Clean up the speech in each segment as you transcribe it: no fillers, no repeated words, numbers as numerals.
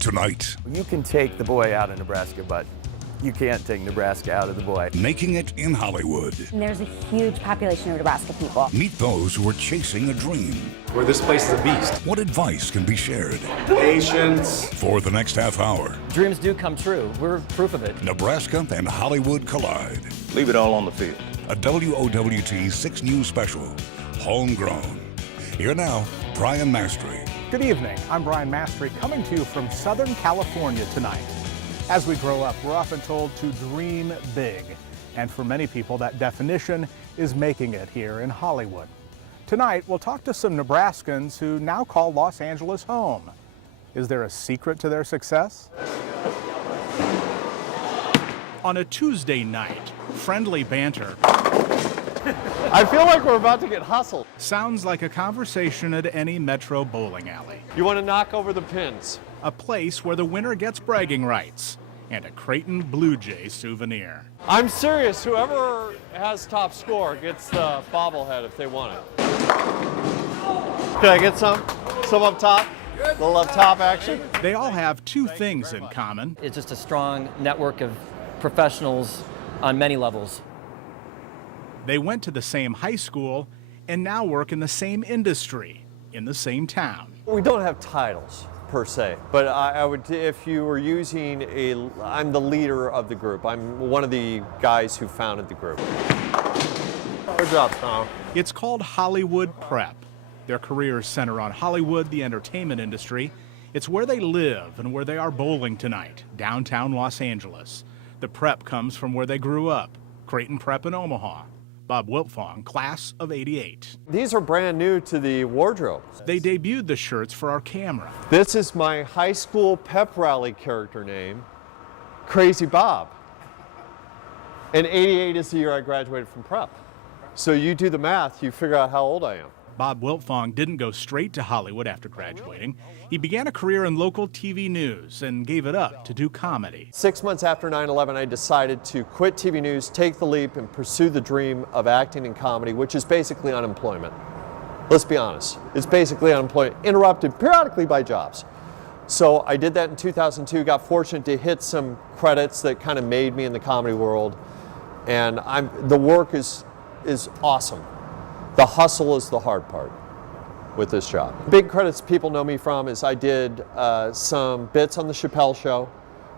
Tonight, You can take the boy out of Nebraska, but you can't take Nebraska out of the boy. making it in Hollywood. And there's a huge population of Nebraska people. Meet those who are chasing a dream. Where this place is a beast. What advice can be shared? Patience. For the next half hour, Dreams do come true. We're proof of it. Nebraska and Hollywood collide. Leave it all on the field. A WOWT 6 News special, Homegrown. Here now, Brian Mastry. Good evening. I'm Brian Mastry, coming to you from Southern California tonight. As we grow up, we're often told to dream big. And for many people, that definition is making it here in Hollywood. Tonight, we'll talk to some Nebraskans who now call Los Angeles home. Is there a secret to their success? On a Tuesday night, friendly banter I feel like we're about to get hustled. sounds like a conversation at any metro bowling alley. You want to knock over the pins? A place where the winner gets bragging rights and a Creighton Blue Jay souvenir. I'm serious. Whoever has top score gets the bobblehead if they want it. Can I get some? Some up top? A little up top action? They all have two things in common. It's just a strong network of professionals on many levels. They went to the same high school and now work in the same industry, in the same town. We don't have titles per se, but I would, if you were using I'm the leader of the group. I'm one of the guys who founded the group. Good job, Tom. It's called Hollywood Prep. Their careers center on Hollywood, the entertainment industry. It's where they live and where they are bowling tonight, downtown Los Angeles. The prep comes from where they grew up, Creighton Prep in Omaha. Bob Wiltfong, class of '88. These are brand new to the wardrobe. They debuted the shirts for our camera. This is my high school pep rally character name, Crazy Bob. And '88 is the year I graduated from prep. So you do the math, you figure out how old I am. Bob Wiltfong didn't go straight to Hollywood after graduating. He began a career in local TV news and gave it up to do comedy. 6 months after 9/11, I decided to quit TV news, take the leap, and pursue the dream of acting in comedy, which is basically unemployment. Let's be honest. It's basically unemployment, interrupted periodically by jobs. So I did that in 2002, got fortunate to hit some credits that kind of made me in the comedy world. And the work is awesome. The hustle is the hard part with this job. Big credits people know me from is I did some bits on the Chappelle Show,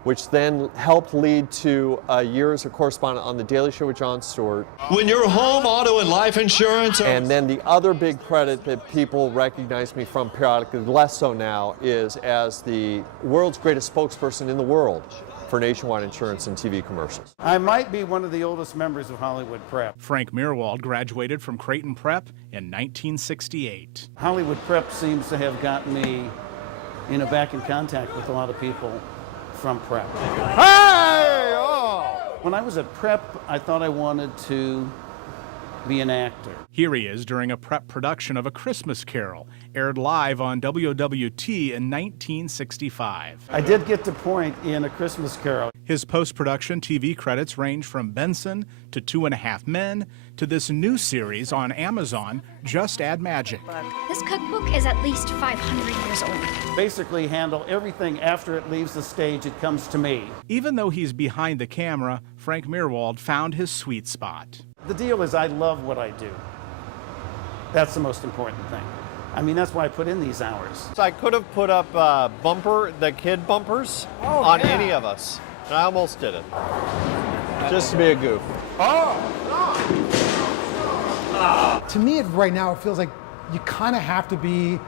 which then helped lead to a year as a correspondent on The Daily Show with Jon Stewart. When your home, auto, and life insurance... And then the other big credit that people recognize me from periodically, less so now, is as the world's greatest spokesperson in the world for Nationwide Insurance and TV commercials. I might be one of the oldest members of Hollywood Prep. Frank Meerwald graduated from Creighton Prep in 1968. Hollywood Prep seems to have gotten me, back in contact with a lot of people from Prep. Hey! Oh! When I was at Prep, I thought I wanted to be an actor. Here he is during a Prep production of A Christmas Carol, aired live on WWT in 1965. I did get to point in A Christmas Carol. His post-production TV credits range from Benson to 2.5 Men to this new series on Amazon, Just Add Magic. This cookbook is at least 500 years old. Basically handle everything after it leaves the stage, it comes to me. Even though he's behind the camera, Frank Meerwald found his sweet spot. The deal is I love what I do. That's the most important thing. That's why I put in these hours. So I could have put up the kid bumpers on any of us. And I almost did it. Just to be a goof. To me, right now, it feels like you kind of have to be,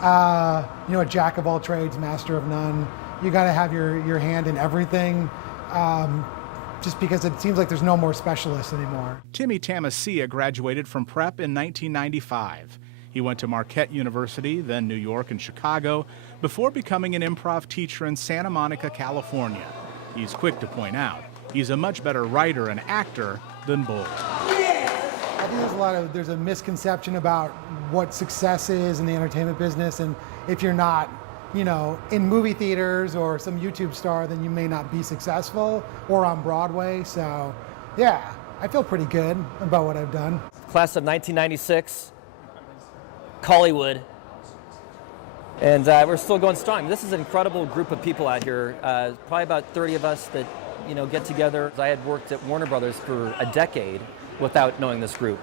a jack of all trades, master of none. You got to have your hand in everything. Just because it seems like there's no more specialists anymore. Timmy Tamasia graduated from Prep in 1995. He went to Marquette University, then New York and Chicago, before becoming an improv teacher in Santa Monica, California. He's quick to point out, he's a much better writer and actor than bowler. I think there's a misconception about what success is in the entertainment business, and if you're not in movie theaters or some YouTube star, then you may not be successful, or on Broadway. So, yeah, I feel pretty good about what I've done. Class of 1996, Hollywood. And we're still going strong. This is an incredible group of people out here. Probably about 30 of us that get together. I had worked at Warner Brothers for a decade without knowing this group.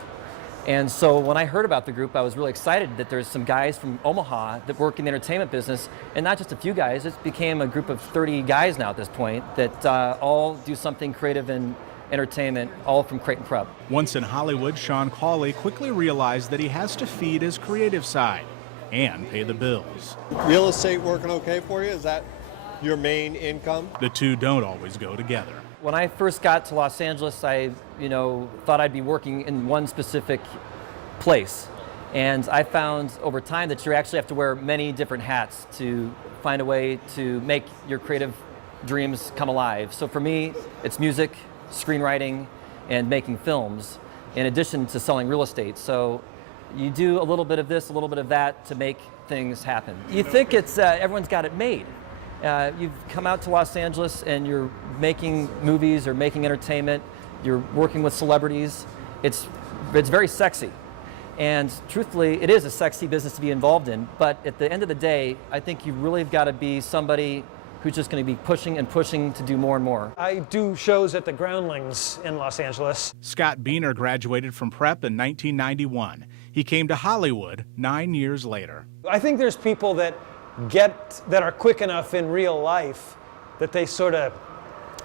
And so when I heard about the group, I was really excited that there's some guys from Omaha that work in the entertainment business, and not just a few guys. It became a group of 30 guys now at this point that all do something creative in entertainment, all from Crate and Prep. Once in Hollywood, Sean Cawley quickly realized that he has to feed his creative side and pay the bills. Real estate working okay for you? Is that your main income? The two don't always go together. When I first got to Los Angeles, I thought I'd be working in one specific place. And I found over time that you actually have to wear many different hats to find a way to make your creative dreams come alive. So for me, it's music, screenwriting, and making films, in addition to selling real estate. So you do a little bit of this, a little bit of that to make things happen. You think it's everyone's got it made. You've come out to Los Angeles and you're making movies or making entertainment, you're working with celebrities. It's very sexy. And truthfully, it is a sexy business to be involved in, but at the end of the day, I think you really have got to be somebody who's just going to be pushing and pushing to do more and more. I do shows at the Groundlings in Los Angeles. Scott Biener graduated from prep in 1991. He came to Hollywood 9 years later. I think there's people that are quick enough in real life that they sort of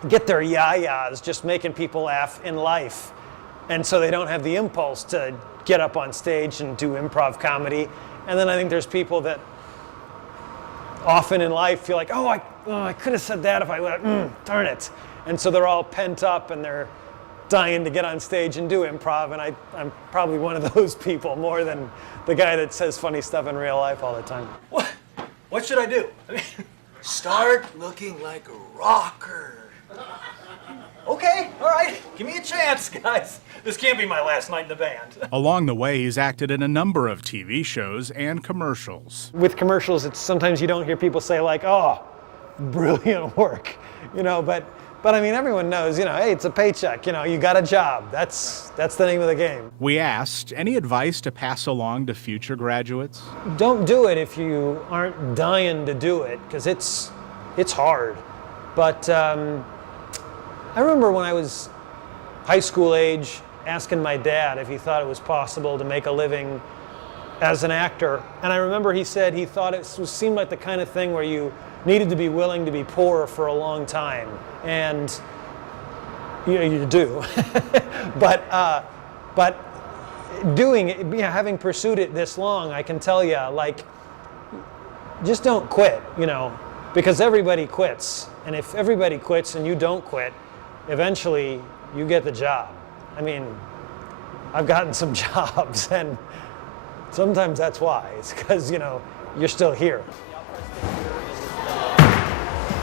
get their yayas just making people laugh in life. And so they don't have the impulse to get up on stage and do improv comedy. And then I think there's people that often in life feel like, oh, I could have said that if I would have, darn it. And so they're all pent up and they're dying to get on stage and do improv. And I'm probably one of those people more than the guy that says funny stuff in real life all the time. What should I do? Start looking like a rocker. Okay, all right, give me a chance, guys. This can't be my last night in the band. Along the way, he's acted in a number of TV shows and commercials. With commercials, it's sometimes you don't hear people say like, oh, brilliant work, but I mean, everyone knows, hey, it's a paycheck, you got a job. That's the name of the game. We asked, any advice to pass along to future graduates? Don't do it if you aren't dying to do it, because it's hard. But I remember when I was high school age, asking my dad if he thought it was possible to make a living as an actor. And I remember he said he thought it seemed like the kind of thing where you needed to be willing to be poor for a long time. And you do. but doing it, having pursued it this long, I can tell you, just don't quit, because everybody quits. And if everybody quits and you don't quit, eventually you get the job. I mean, I've gotten some jobs, and sometimes that's why. It's because, you're still here.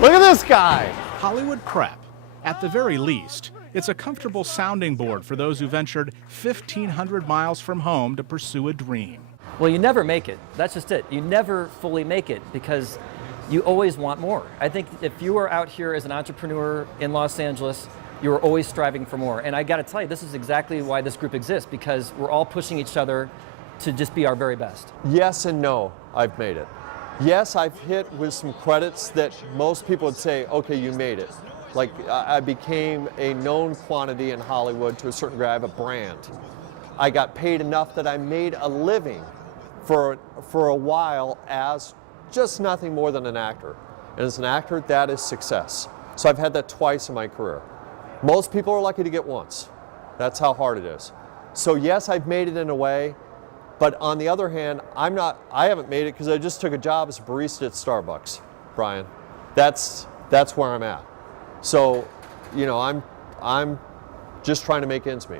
Look at this guy! Hollywood prep. At the very least, it's a comfortable sounding board for those who ventured 1,500 miles from home to pursue a dream. Well, you never make it. That's just it. You never fully make it because you always want more. I think if you are out here as an entrepreneur in Los Angeles, you're always striving for more. And I gotta tell you, this is exactly why this group exists, because we're all pushing each other to just be our very best. Yes and no, I've made it. Yes, I've hit with some credits that most people would say, okay, you made it. Like, I became a known quantity in Hollywood to a certain degree. I have a brand. I got paid enough that I made a living for a while as just nothing more than an actor. And as an actor, that is success. So I've had that twice in my career. Most people are lucky to get once. That's how hard it is. So yes, I've made it in a way, but on the other hand, I haven't made it because I just took a job as a barista at Starbucks, Brian. That's where I'm at. So, I'm just trying to make ends meet.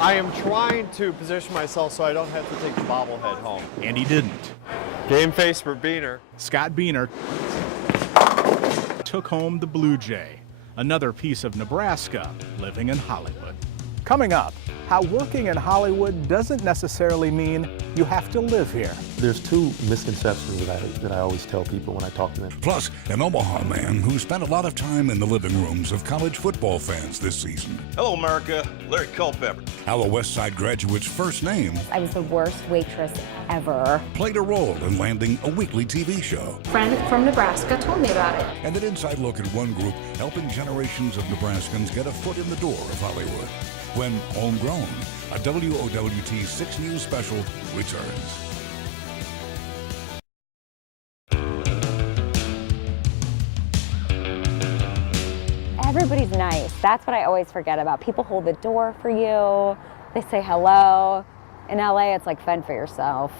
I am trying to position myself so I don't have to take the bobblehead home. And he didn't. Game face for Biener. Scott Biener took home the Blue Jay, another piece of Nebraska living in Hollywood. Coming up, how working in Hollywood doesn't necessarily mean you have to live here. There's two misconceptions that I always tell people when I talk to them. Plus, an Omaha man who spent a lot of time in the living rooms of college football fans this season. Hello, America. Larry Culpepper. How a West Side graduate's first name I was the worst waitress ever. played a role in landing a weekly TV show. A friend from Nebraska told me about it. And an inside look at one group helping generations of Nebraskans get a foot in the door of Hollywood. When Homegrown, a WOWT 6 News special, returns. Everybody's nice. That's what I always forget about. People hold the door for you. They say hello. In LA, it's like fend for yourself.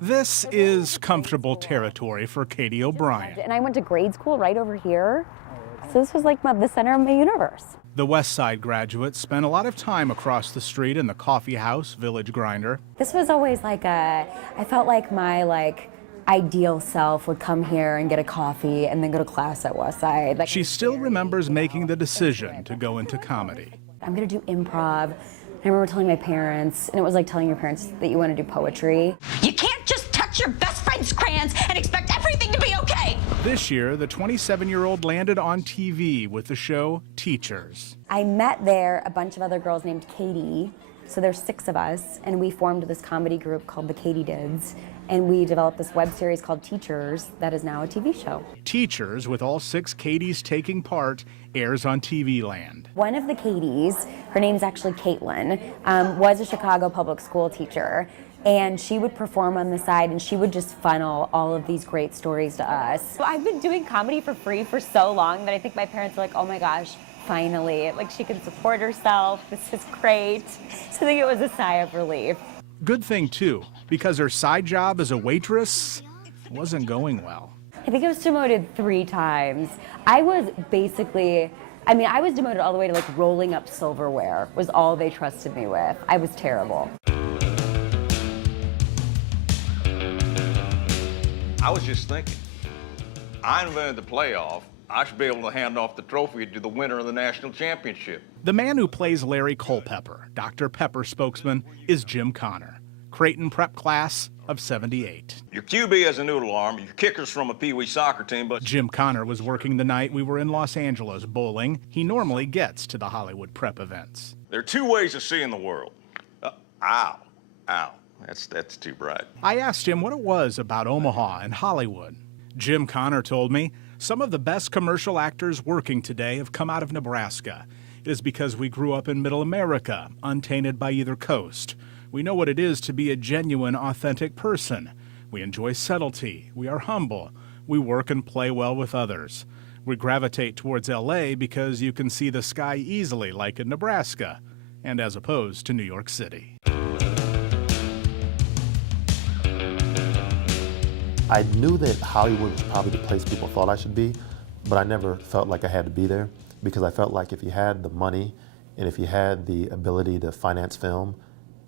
This is comfortable territory for Katie O'Brien. And I went to grade school right over here. So this was like the center of my universe. The West Side graduate spent a lot of time across the street in the coffee house, Village Grinder. This was always like I felt like my ideal self would come here and get a coffee and then go to class at West Side. She still remembers making the decision to go into comedy. I'm gonna do improv. I remember telling my parents, and it was like telling your parents that you want to do poetry. You can't just touch your best friend's crayons and expect everything to be okay. This year, the 27-year-old landed on TV with the show Teachers. I met there a bunch of other girls named Katie. So there's 6 of us, and we formed this comedy group called the Katydids, and we developed this web series called Teachers that is now a TV show. Teachers, with all 6 Katies taking part, airs on TV Land. One of the Katies, her name's actually Caitlin, was a Chicago public school teacher, and she would perform on the side, and she would just funnel all of these great stories to us. So I've been doing comedy for free for so long that I think my parents are like, oh my gosh, finally, like she can support herself, this is great. So I think it was a sigh of relief. Good thing too, because her side job as a waitress wasn't going well. I think I was demoted 3 times. I was demoted all the way to like rolling up silverware was all they trusted me with. I was terrible. I was just thinking, I invented the playoff. I should be able to hand off the trophy to the winner of the national championship. The man who plays Larry Culpepper, Dr. Pepper spokesman, is Jim Connor, Creighton prep class of '78. Your QB has a noodle arm, your kicker's from a Pee-wee soccer team, but... Jim Connor was working the night we were in Los Angeles bowling. He normally gets to the Hollywood prep events. There are 2 ways of seeing the world. Ow. That's too bright. I asked him what it was about Omaha and Hollywood. Jim Connor told me, some of the best commercial actors working today have come out of Nebraska. It is because we grew up in Middle America, untainted by either coast. We know what it is to be a genuine, authentic person. We enjoy subtlety. We are humble. We work and play well with others. We gravitate towards LA because you can see the sky easily, like in Nebraska, and as opposed to New York City. I knew that Hollywood was probably the place people thought I should be, but I never felt like I had to be there because I felt like if you had the money and if you had the ability to finance film,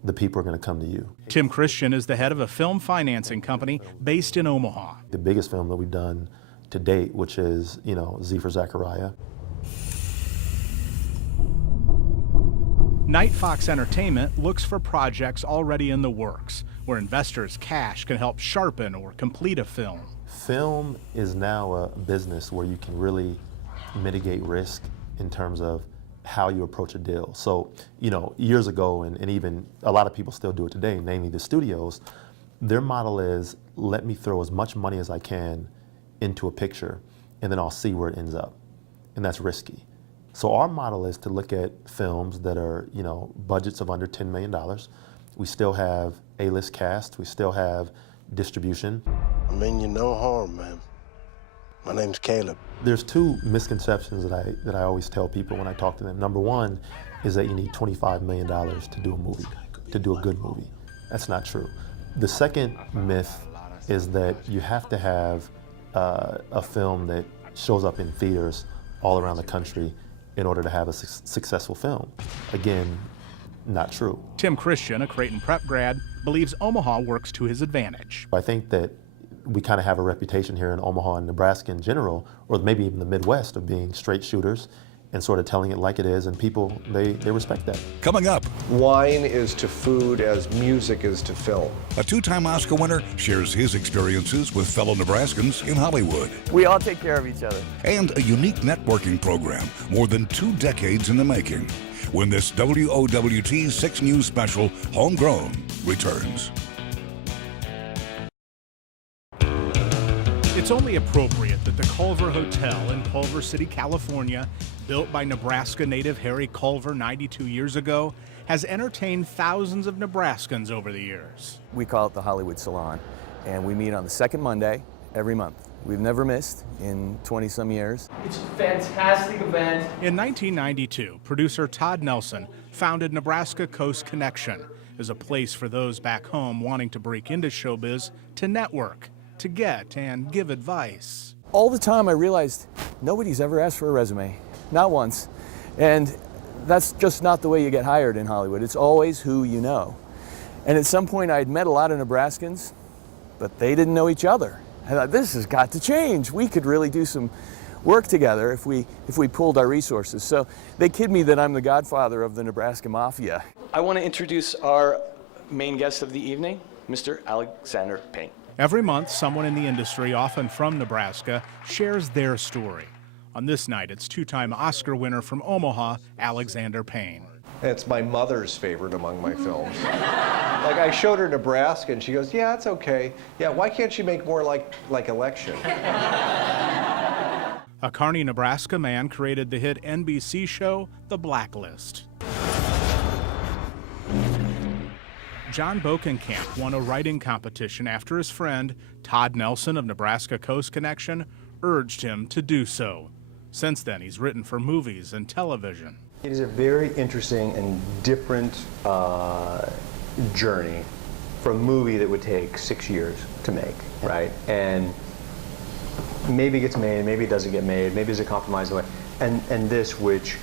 the people are going to come to you. Tim Christian is the head of a film financing company based in Omaha. The biggest film that we've done to date, which is, Z for Zachariah. Night Fox Entertainment looks for projects already in the works, where investors' cash can help sharpen or complete a film. Film is now a business where you can really mitigate risk in terms of how you approach a deal. So, years ago, and even a lot of people still do it today, namely the studios, their model is, let me throw as much money as I can into a picture, and then I'll see where it ends up. And that's risky. So our model is to look at films that are, budgets of under $10 million. We still have A-list cast, we still have distribution. I mean you no harm, man. My name's Caleb. There's 2 misconceptions that I always tell people when I talk to them. Number 1 is that you need $25 million to do a movie, to do a good movie. That's not true. The second myth is that you have to have a film that shows up in theaters all around the country in order to have a successful film. Again, not true. Tim Christian, a Creighton prep grad, believes Omaha works to his advantage. I think that we kind of have a reputation here in Omaha and Nebraska in general, or maybe even the Midwest, of being straight shooters and sort of telling it like it is, and people, they respect that. Coming up, wine is to food as music is to film. a two-time Oscar winner shares his experiences with fellow Nebraskans in Hollywood. We all take care of each other. And a unique networking program more than 2 decades in the making, when this WOWT 6 News special, Homegrown, returns. It's only appropriate that the Culver Hotel in Culver City, California, built by Nebraska native Harry Culver 92 years ago, has entertained thousands of Nebraskans over the years. We call it the Hollywood Salon, and we meet on the second Monday every month. We've never missed in 20-some years. It's a fantastic event. In 1992, producer Todd Nelson founded Nebraska Coast Connection as a place for those back home wanting to break into showbiz to network, to get and give advice. All the time I realized nobody's ever asked for a resume, not once. And that's just not the way you get hired in Hollywood. It's always who you know. And at some point I'd met a lot of Nebraskans, but they didn't know each other. I thought, this has got to change. We could really do some work together if we pooled our resources. So they kid me that I'm the godfather of the Nebraska Mafia. I want to introduce our main guest of the evening, Mr. Alexander Payne. Every month, someone in the industry, often from Nebraska, shares their story. On this night, it's two-time Oscar winner from Omaha, Alexander Payne. It's my mother's favorite among my films. Like, I showed her Nebraska, and she goes, yeah, it's okay. Yeah, why can't you make more like Election? A Kearney, Nebraska man created the hit NBC show, The Blacklist. John Bokenkamp won a writing competition after his friend, Todd Nelson of Nebraska Coast Connection, urged him to do so. Since then, he's written for movies and television. It is a very interesting and different journey for a movie that would take 6 years to make, right? And maybe it gets made, maybe it doesn't get made, maybe there's a compromise away. And this, which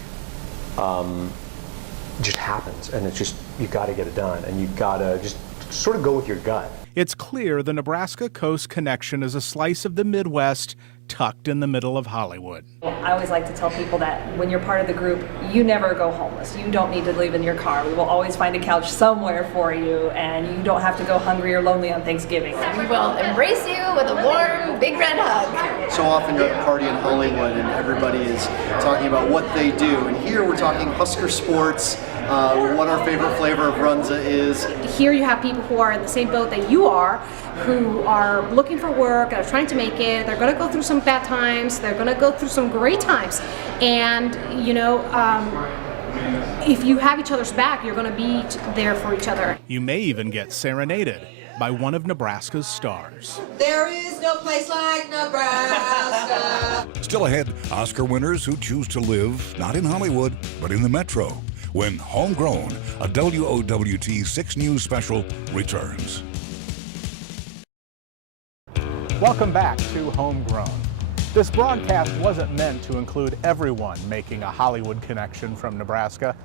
just happens, and it's just, you got to get it done, and you got to just sort of go with your gut. It's clear the Nebraska Coast Connection is a slice of the Midwest tucked in the middle of Hollywood. I always like to tell people that when you're part of the group, you never go homeless. You don't need to live in your car. We will always find a couch somewhere for you, and you don't have to go hungry or lonely on Thanksgiving. We will embrace you with a warm, big red hug. So often you're at a party in Hollywood and everybody is talking about what they do, and here we're talking Husker sports, what our favorite flavor of Runza is. Here you have people who are in the same boat that you are, who are looking for work, are trying to make it. They're going to go through some bad times. They're going to go through some great times. And, you know, if you have each other's back, you're going to be there for each other. You may even get serenaded by one of Nebraska's stars. There is no place like Nebraska. Still ahead, Oscar winners who choose to live not in Hollywood, but in the Metro, when Homegrown, a WOWT 6 News special, returns. Welcome back to Homegrown. This broadcast wasn't meant to include everyone making a Hollywood connection from Nebraska.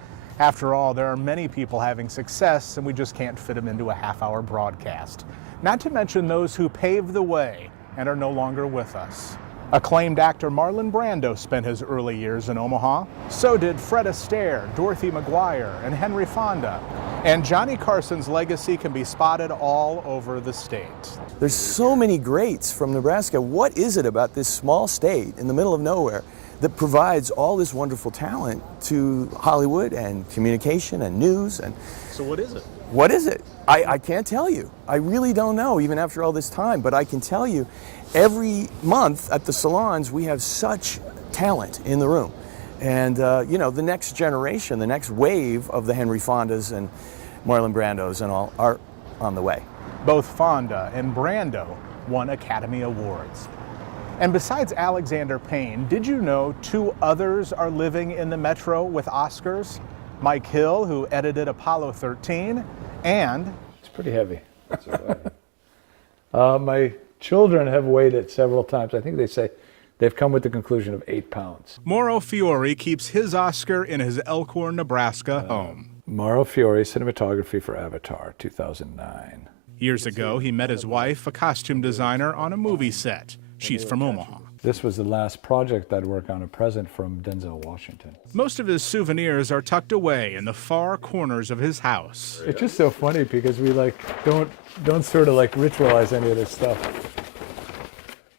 After all, there are many people having success, and we just can't fit them into a half-hour broadcast. Not to mention those who paved the way and are no longer with us. Acclaimed actor Marlon Brando spent his early years in Omaha. So did Fred Astaire, Dorothy McGuire, and Henry Fonda. And Johnny Carson's legacy can be spotted all over the state. There's so many greats from Nebraska. What is it about this small state in the middle of nowhere that provides all this wonderful talent to Hollywood and communication and news? And so what is it? What is it? I can't tell you. I really don't know, even after all this time, but I can tell you every month at the salons we have such talent in the room. And you know, the next generation, the next wave of the Henry Fondas and Marlon Brandos and all are on the way. Both Fonda and Brando won Academy Awards. And besides Alexander Payne, did you know 2 others are living in the Metro with Oscars? Mike Hill, who edited Apollo 13, and... It's pretty heavy. That's all right. My children have weighed it several times. I think they say they've come with the conclusion of 8 pounds. Mauro Fiore keeps his Oscar in his Elkhorn, Nebraska home. Mauro Fiore, cinematography for Avatar, 2009. Years ago, he met his wife, a costume designer, on a movie set. She's from Omaha. This was the last project I'd work on, a present from Denzel Washington. Most of his souvenirs are tucked away in the far corners of his house. It's just so funny because we like don't sort of like ritualize any of this stuff.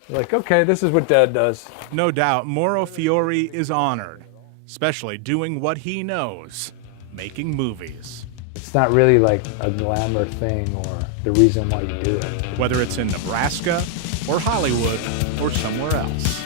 Like, okay, this is what Dad does. No doubt Mauro Fiore is honored, especially doing what he knows, making movies. It's not really like a glamour thing or the reason why you do it. Whether it's in Nebraska or Hollywood or somewhere else.